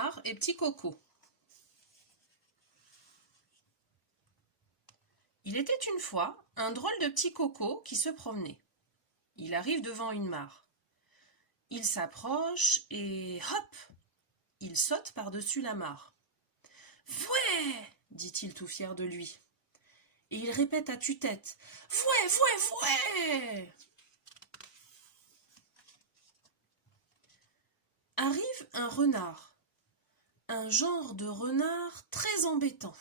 renard et Petit Coco. Il était une fois un drôle de petit coco qui se promenait. Il arrive devant une mare. Il s'approche et hop, il saute par-dessus la mare. « Fouet !» dit-il tout fier de lui. Et il répète à tue-tête « Fouet, fouet, fouet !» Arrive un renard, un genre de renard très embêtant.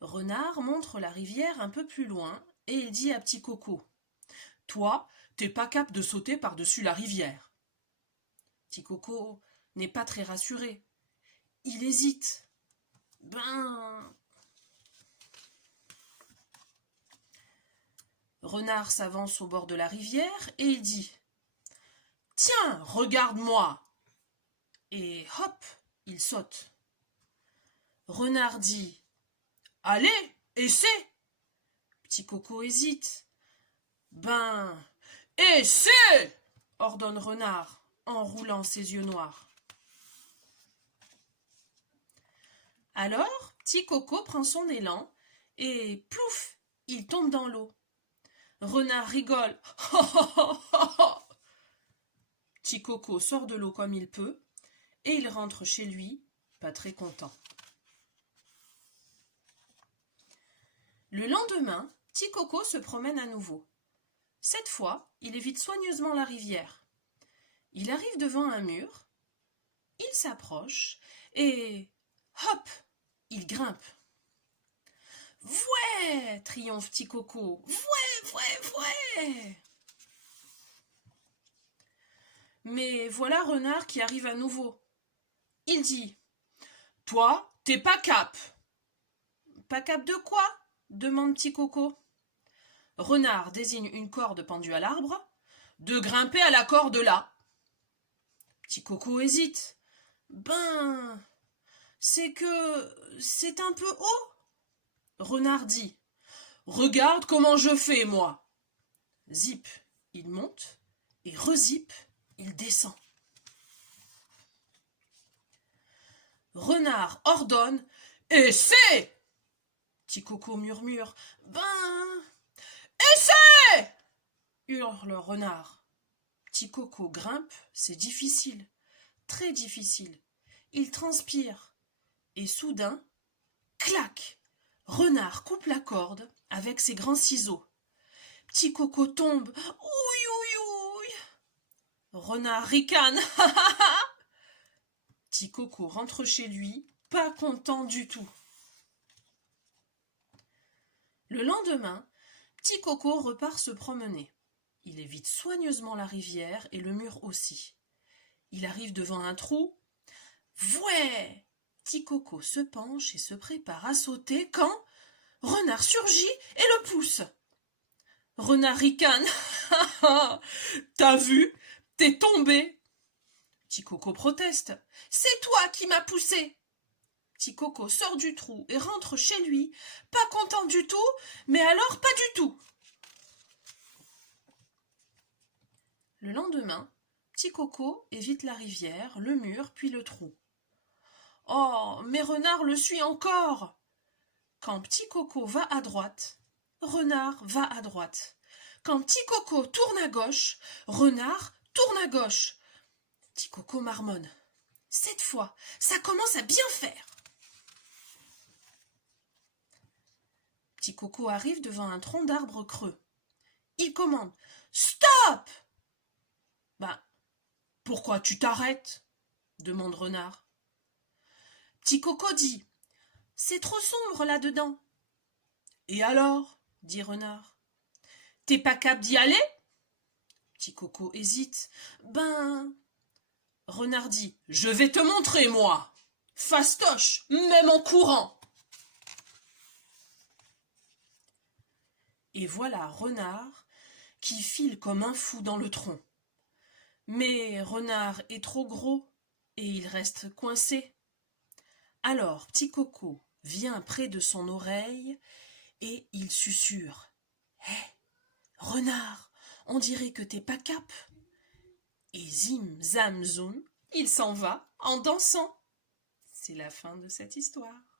Renard montre la rivière un peu plus loin et il dit à Petit Coco « Toi, t'es pas cap de sauter par-dessus la rivière. » Petit Coco n'est pas très rassuré. Il hésite. Renard s'avance au bord de la rivière et il dit « Tiens, regarde-moi !» Et hop, il saute. Renard dit « Allez, essaie !» Petit Coco hésite. « Essaie !» ordonne Renard en roulant ses yeux noirs. Alors, Petit Coco prend son élan et plouf, il tombe dans l'eau. Renard rigole. Petit Coco sort de l'eau comme il peut et il rentre chez lui, pas très content. Le lendemain, Petit Coco se promène à nouveau. Cette fois, il évite soigneusement la rivière. Il arrive devant un mur, il s'approche et hop, il grimpe. « Vouais !» triomphe Petit Coco. « Vouais, vouais, vouais !» Mais voilà Renard qui arrive à nouveau. Il dit « Toi, t'es pas cap !»« Pas cap de quoi ?» demande Petit Coco. Renard désigne une corde pendue à l'arbre. « De grimper à la corde là !» Petit Coco hésite. C'est que c'est un peu haut. Renard dit « Regarde comment je fais, moi !» Zip, il monte et rezip, il descend. Renard ordonne « Essaie !» Petit Coco murmure « Essaie !» hurle Renard. Petit Coco grimpe, c'est difficile, très difficile. Il transpire et soudain, clac, Renard coupe la corde avec ses grands ciseaux. Petit Coco tombe. Ouille, ouille, ouille. Renard ricane. Petit Coco rentre chez lui, pas content du tout. Le lendemain, Petit Coco repart se promener. Il évite soigneusement la rivière et le mur aussi. Il arrive devant un trou. Vouais ! Petit Coco se penche et se prépare à sauter quand Renard surgit et le pousse. Renard ricane. T'as vu ? T'es tombé. Petit Coco proteste. C'est toi qui m'as poussé. Petit Coco sort du trou et rentre chez lui, pas content du tout, mais alors pas du tout. Le lendemain, Petit Coco évite la rivière, le mur, puis le trou. Oh, mais Renard le suit encore. Quand Petit Coco va à droite, Renard va à droite. Quand Petit Coco tourne à gauche, Renard tourne à gauche. Petit Coco marmonne. Cette fois, ça commence à bien faire. Petit Coco arrive devant un tronc d'arbre creux. Il commande « Stop !» Pourquoi tu t'arrêtes ? demande Renard. Petit Coco dit « C'est trop sombre là-dedans. » Et alors ? dit Renard. T'es pas cap d'y aller ? Petit Coco hésite. Renard dit « Je vais te montrer, moi ! Fastoche, même en courant !» Et voilà Renard qui file comme un fou dans le tronc. Mais Renard est trop gros et il reste coincé. Alors Petit Coco vient près de son oreille et il susurre. « Hé, Renard, on dirait que t'es pas cap !» Et zim, zam, zoum, il s'en va en dansant. C'est la fin de cette histoire.